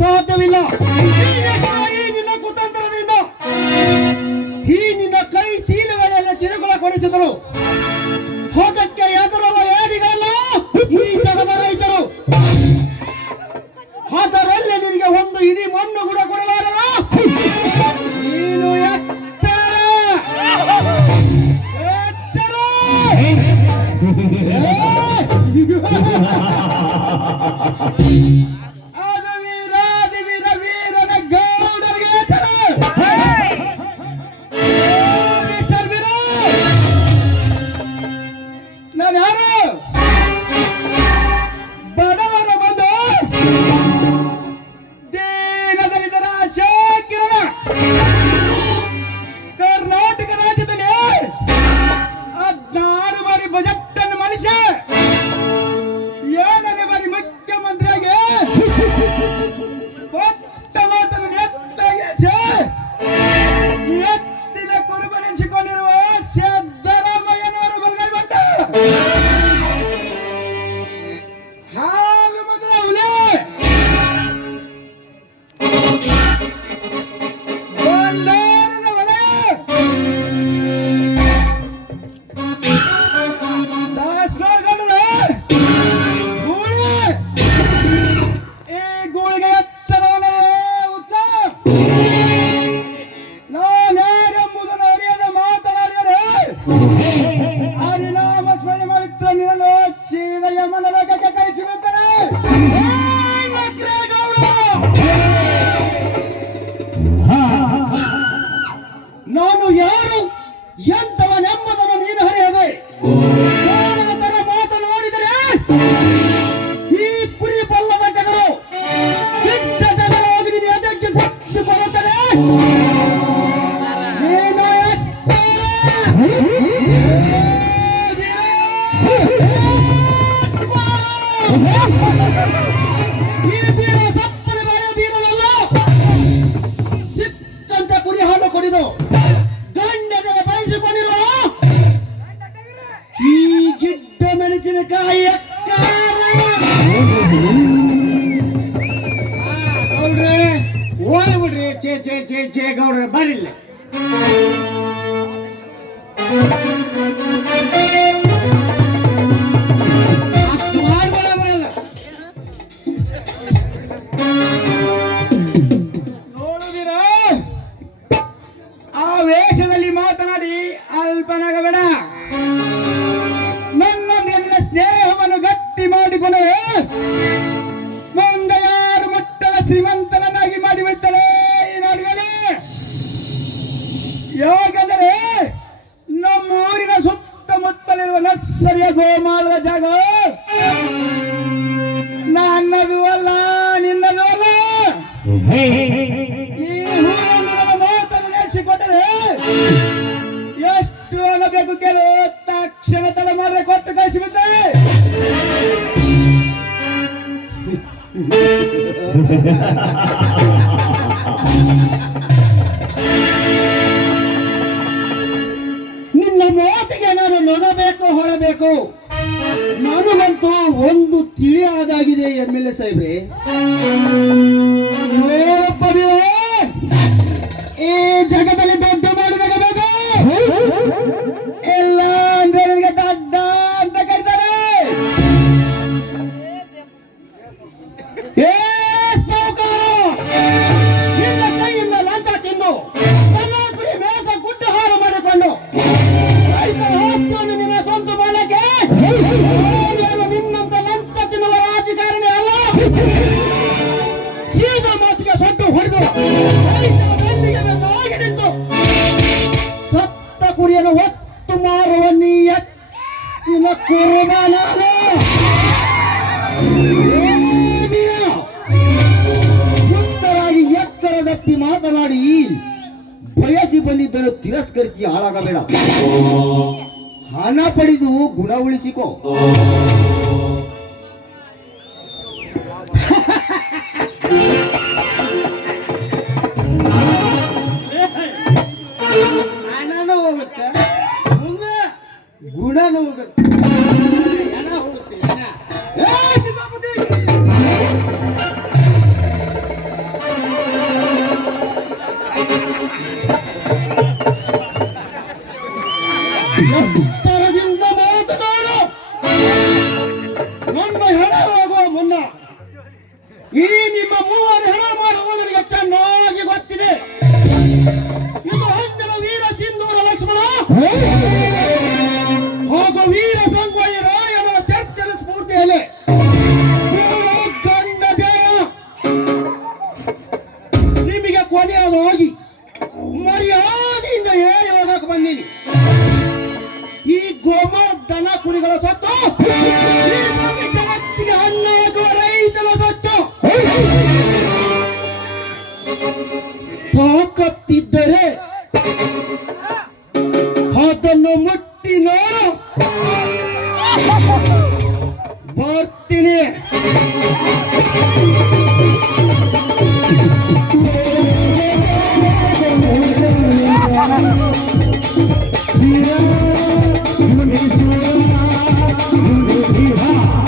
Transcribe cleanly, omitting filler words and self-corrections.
ಸಾಧ್ಯವಿಲ್ಲ. ಈ ನಿನ್ನ ಕುತಂತ್ರದಿಂದ ಈ ನಿನ್ನ ಕೈ ಚೀಲಗಳೆಲ್ಲ ತಿರುಗುಳಗೊಳಿಸಿದರು. ಹೋಗಕ್ಕೆ ಎದುರುವ ಏನಿಗಳಲ್ಲ ಈ ಜಗದ ರೈತರು. ಅದರಲ್ಲಿ ನಿನಗೆ ಒಂದು ಇಡೀ ಮಣ್ಣು ಕೂಡ ಕೊಡಲಾರರು. ನೀನು ಎಚ್ಚರ ಎಚ್ಚರ. ಕರ್ನಾಟಕ ರಾಜ್ಯದಲ್ಲಿ 16 ಬಾರಿ ಬಜೆಟ್ ಅನ್ನು ಮಾಡಿಸಿ 7ನೇ ಬಾರಿ ಮುಖ್ಯಮಂತ್ರಿಯಾಗಿ ಕೊಟ್ಟ ಮಾತನ್ನು ಎತ್ತಿನ ಕುರುಬನೆನಿಸಿಕೊಂಡಿರುವ ಸಿದ್ದರಾಮಯ್ಯನವರು ಬಲ್ಗೈ ಬಂದ ಹಾಲು ಮೊದಲ ಹುಲಿ ಹರಿನಾಮ ಸ್ಮರಣೆ ಮಾಡುತ್ತ ನಿನ್ನನ್ನು ಸೀದಾ ಯಮನ ಲೋಕಕ್ಕೆ ಕಳಿಸಿಬಿಡ್ತಾರೆ. ನಾನು ಯಾರು ಎಂತವನೆಂಬುದನ್ನು ನೀನು ಹರಿಯದೆ ತನ್ನ ಮಾತನ್ನು ನೋಡಿದರೆ ಈ ಕುರಿ ಬಲ್ಲದ ಟಗರು ಕೆಟ್ಟ ಟಗರು ಹೋಗಿ ನೀನು ಎದಕ್ಕೆ ಗೊತ್ತಿಕೊಳ್ಳುತ್ತದೆ. ನೀನು ಸಪ್ಪನೆ ಬಾಯ ಬೀರಲ್ಲ. ಸಿಕ್ಕಂತ ಕುರಿ ಹಾಲು ಕುಡಿದು ಗಂಡನೆ ಬಳಸಿಕೊಂಡಿರುವ ಈ ಗಿಡ್ಡ ಮೆಣಸಿನಕಾಯಿ ಗೌಡ್ರೆ ಹೋಗ್ಬಿಡ್ರಿ. ಚೇ ಚೇ ಚೇ ಚೇ ಗೌಡ್ರೆ ಬರಿಲ್ಲ. ಅಷ್ಟು ಮಾಡ್ಕೊಳ್ಳ ಬರಲ್ಲ. ನೋಡುದಿರಾ ಆ ವೇಷದಲ್ಲಿ ಮಾತನಾಡಿ ಅಲ್ಪನಾಗಬೇಡ. ನನ್ನೊಂದಿನ ಸ್ನೇಹವನ್ನು ಗಟ್ಟಿ ಮಾಡಿಕೊಂಡರೆ ಮುಂದೆ ಯಾರು ಮುಟ್ಟಲ ಶ್ರೀಮಂತನನ್ನಾಗಿ ಮಾಡಿಬಿಡ್ತಾರೆ ಈ ನಾಡಿನಲ್ಲಿ. ಯಾಕೆಂದರೆ ನಮ್ಮ ಊರಿನ ಸುತ್ತಮುತ್ತಲಿರುವ ನರ್ಸರಿಯ ಗೋಮಾಳದ ಜಾಗ ನನ್ನದು ಅಲ್ಲ, ನಿನ್ನದು ಅಲ್ಲ. ಈ ಊರನ್ನು ನನ್ನ ಮಾತನ್ನು ನಡೆಸಿಕೊಟ್ಟರೆ ಎಷ್ಟು ಅನ್ನಬೇಕು ಕೇಳು. ತಕ್ಷಣ ತಲೆಮಾರಿ ಕೊಟ್ಟು ಕಳಿಸಿಬಿಡ್ತಾರೆ. ನಿನ್ನ ಮಾತಿಗೆ ನಾನು ನೊಗಬೇಕು ಹೊಳಬೇಕು. ನನಗಂತೂ ಒಂದು ತಿಳಿಯಾದಾಗಿದೆ MLA ಸಾಹೇಬ್ರೆ. ಈ ಜಗದಲ್ಲಿ ದೊಡ್ಡ ಮಾಡಬೇಕು ಎಲ್ಲ ಅಂದ್ರೆ ನನಗೆ ದಡ್ಡ ಅಂತ ಕರೀತಾರೆ. ಏ ಸಾವುಕಾರ ತಪ್ಪಿ ಮಾತನಾಡಿ ಬಯಸಿ ಬಂದಿದ್ದನ್ನು ತಿರಸ್ಕರಿಸಿ ಹಾಳಾಗಬೇಡ. ಹಣ ಪಡೆದು ಗುಣ ಉಳಿಸಿಕೋ. ಹಣನೂ ಹೋಗುತ್ತೆ, ಮುಂದೆ ಗುಣನೂ ಹೋಗುತ್ತೆ. ಹಣ ಹೋಗುತ್ತೆ, ಹಣ. ಏ ಸಿದ್ದಾಪತಿ! ಎತ್ತರದಿಂದ ಮಾತನಾಡು. ನನ್ನ ಹೆಣ ಹೋಗುವ ಮುನ್ನ ಈ ನಿಮ್ಮ ಮೂವರು ಹೆಣ ಮಾಡುವುದು ನನಗೆ ಚೆನ್ನಾಗಿ ಗೊತ್ತಿದೆ. ಇದು ಅಂದಿನ ವೀರ ಸಿಂಧೂರ ಲಕ್ಷ್ಮಣ ಹಾಗೂ ವೀರ ಸಂಗೊಳ್ಳಿ ರಾಯಣ್ಣನ ಚರ್ಚೆಯ ಸ್ಫೂರ್ತಿಯಲ್ಲಿ ಗಂಡ ದೇವ ನಿಮಗೆ ಕೊನೆಯದಾಗಿ ಮರ್ಯಾದೆಯಿಂದ ಹೇಳಿ ಹೋಗಕ್ಕೆ ಬಂದೀನಿ. ಈ ಗೋಮರ್ಧನ ಕುರಿಗಳ ಸತ್ತು ಈ ಭೂಮಿ ಜಗತ್ತಿಗೆ ಅನ್ನ ಹಾಕುವ ರೈತನ ಸತ್ತು. ತಾಕತ್ತಿದ್ದರೆ ಅದನ್ನು ಮುಟ್ಟಿ ನೋಡು. ಬರ್ತೀನಿ. Yeah.